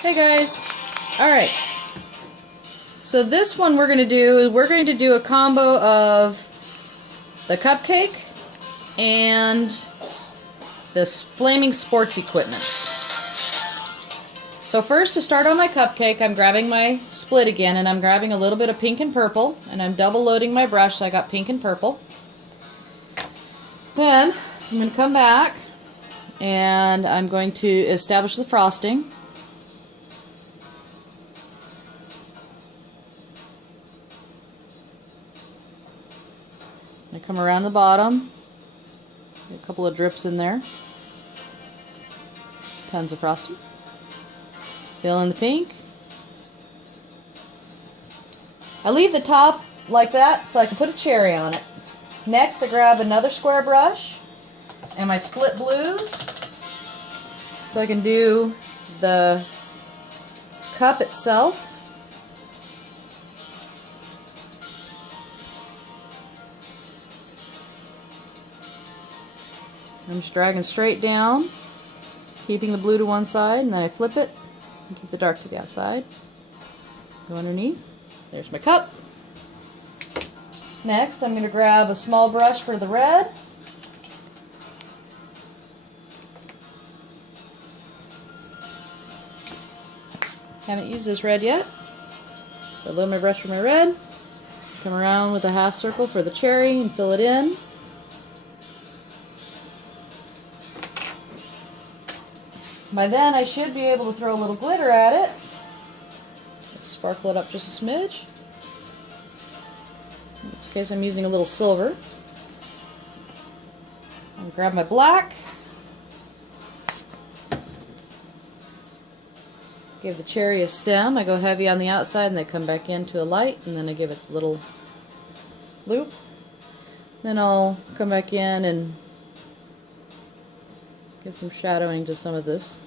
Hey guys. Alright. So this one we're going to do a combo of the cupcake and this flaming sports equipment. So first, to start on my cupcake, I'm grabbing my split again, and I'm grabbing a little bit of pink and purple, and I'm double loading my brush so I got pink and purple. Then I'm going to come back and I'm going to establish the frosting. I come around the bottom, get a couple of drips in there, tons of frosting, fill in the pink. I leave the top like that so I can put a cherry on it. Next, I grab another square brush and my split blues so I can do the cup itself. I'm just dragging straight down, keeping the blue to one side, and then I flip it and keep the dark to the outside. Go underneath. There's my cup. Next, I'm going to grab a small brush for the red. Haven't used this red yet. So I load my brush for my red. Come around with a half circle for the cherry and fill it in. By then, I should be able to throw a little glitter at it. Sparkle it up just a smidge. In this case, I'm using a little silver. I'll grab my black. Give the cherry a stem. I go heavy on the outside and then come back into a light, and then I give it a little loop. Then I'll come back in and get some shadowing to some of this.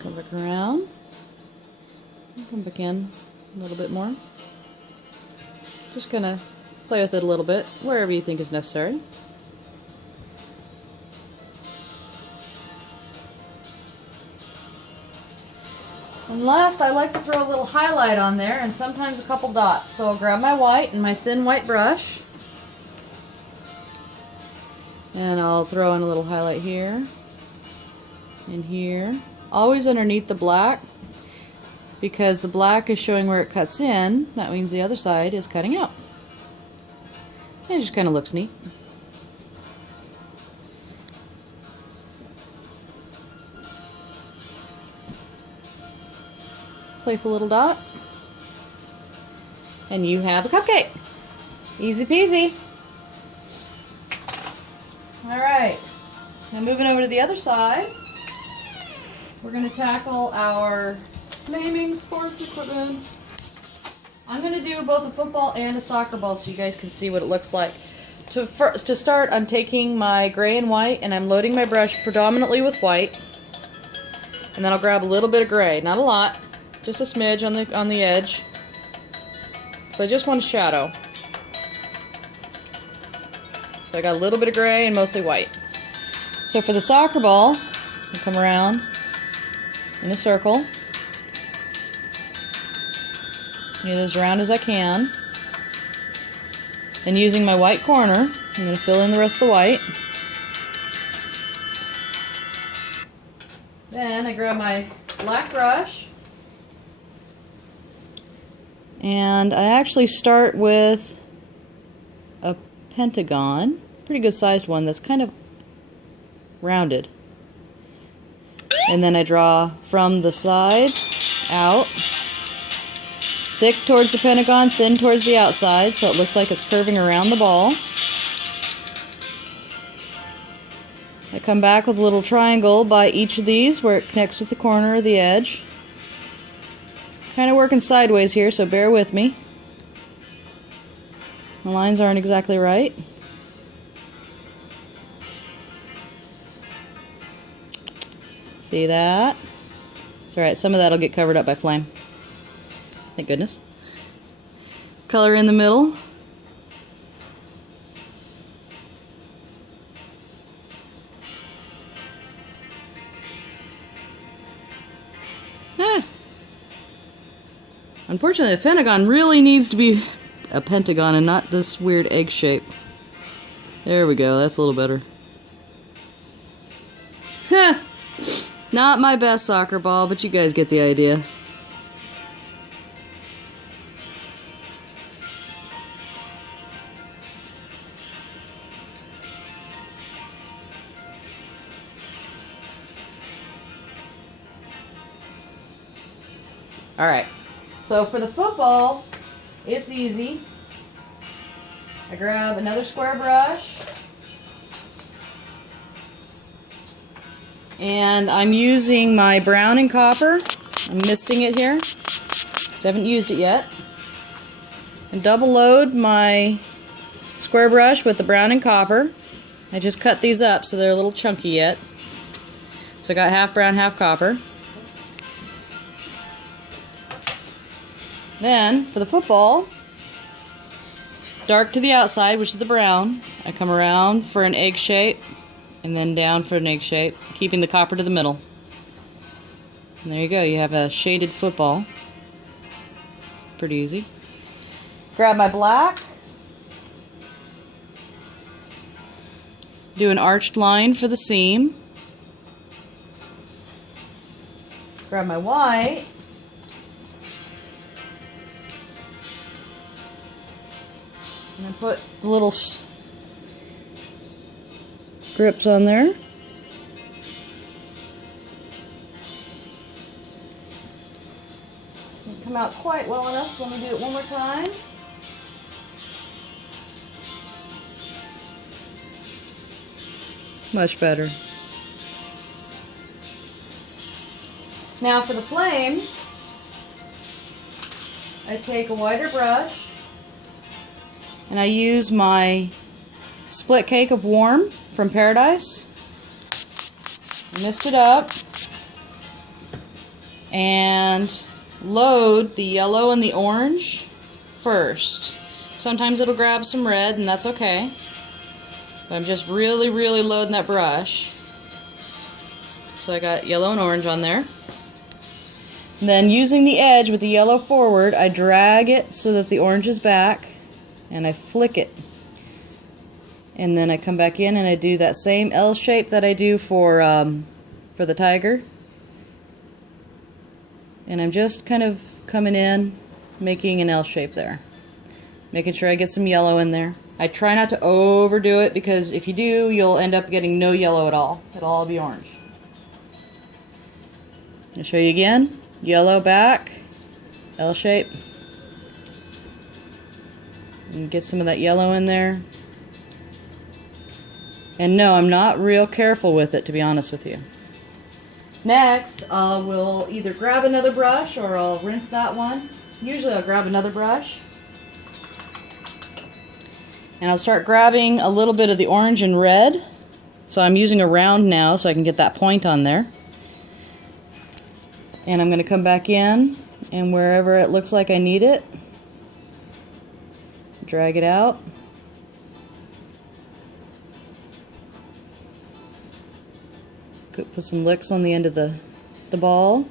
Come back around. Come back in a little bit more. Just kind of play with it a little bit, wherever you think is necessary. And last, I like to throw a little highlight on there, and sometimes a couple dots. So I'll grab my white and my thin white brush, and I'll throw in a little highlight here and here. Always underneath the black, because the black is showing where it cuts in. That means the other side is cutting out. And it just kind of looks neat. Playful little dot, and you have a cupcake. Easy peasy. Alright, now moving over to the other side, we're going to tackle our flaming sports equipment. I'm going to do both a football and a soccer ball so you guys can see what it looks like. To start, I'm taking my gray and white and I'm loading my brush predominantly with white, and then I'll grab a little bit of gray, not a lot. Just a smidge on the edge. So I just want a shadow. So I got a little bit of gray and mostly white. So for the soccer ball, I come around in a circle. Get as round as I can. And using my white corner, I'm going to fill in the rest of the white. Then I grab my black brush. And I actually start with a pentagon, pretty good sized one that's kind of rounded. And then I draw from the sides out, thick towards the pentagon, thin towards the outside, so it looks like it's curving around the ball. I come back with a little triangle by each of these where it connects with the corner or the edge. Kind of working sideways here, so bear with me. The lines aren't exactly right. See that? It's alright, some of that will get covered up by flame. Thank goodness. Color in the middle. Unfortunately, the pentagon really needs to be a pentagon and not this weird egg shape. There we go, that's a little better. Heh! Not my best soccer ball, but you guys get the idea. Alright, so for the football, it's easy. I grab another square brush, and I'm using my brown and copper. I'm misting it here, because I haven't used it yet. And double load my square brush with the brown and copper. I just cut these up so they're a little chunky yet. So I got half brown, half copper. Then, for the football, dark to the outside, which is the brown, I come around for an egg shape, and then down for an egg shape, keeping the copper to the middle. And there you go, you have a shaded football. Pretty easy. Grab my black, do an arched line for the seam. Grab my white, and I put the little grips on there. Didn't come out quite well enough, so let me do it one more time. Much better. Now for the flame, I take a wider brush, and I use my split cake of warm from Paradise. Mist it up and load the yellow and the orange first. Sometimes it'll grab some red, and that's okay. But I'm just really loading that brush. So I got yellow and orange on there. And then using the edge with the yellow forward, I drag it so that the orange is back, and I flick it. And then I come back in and I do that same L shape that I do for the tiger. And I'm just kind of coming in, making an L shape there. Making sure I get some yellow in there. I try not to overdo it, because if you do, you'll end up getting no yellow at all. It'll all be orange. I'll show you again. Yellow back, L shape. And get some of that yellow in there. And no, I'm not real careful with it, to be honest with you. Next, we'll either grab another brush or I'll rinse that one. Usually I'll grab another brush. And I'll start grabbing a little bit of the orange and red. So I'm using a round now so I can get that point on there. And I'm going to come back in, and wherever it looks like I need it, drag it out. Put some licks on the end of the ball.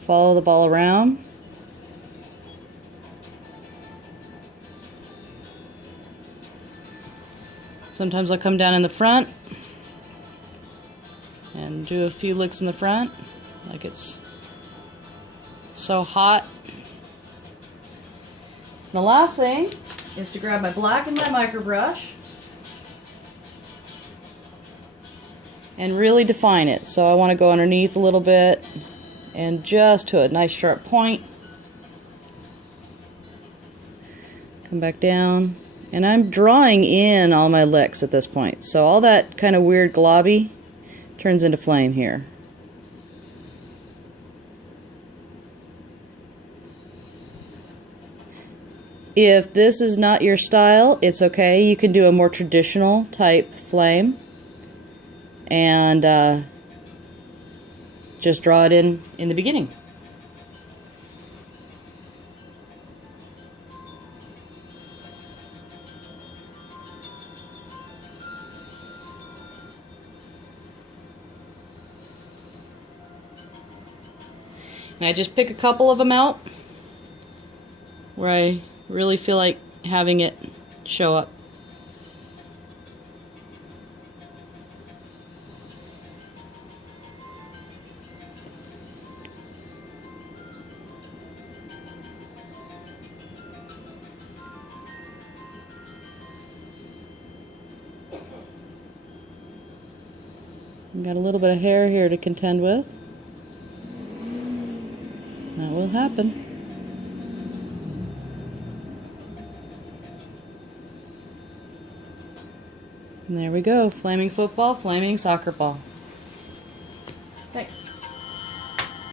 Follow the ball around. Sometimes I'll come down in the front and do a few licks in the front, like it's so hot. The last thing is to grab my black and my micro brush and really define it. So I want to go underneath a little bit and just to a nice sharp point. Come back down. And I'm drawing in all my licks at this point. So all that kind of weird globby turns into flame here. If this is not your style, it's okay. You can do a more traditional type flame and just draw it in the beginning. And I just pick a couple of them out where I really feel like having it show up. Got a little bit of hair here to contend with. That will happen. And there we go. Flaming football, flaming soccer ball. Thanks.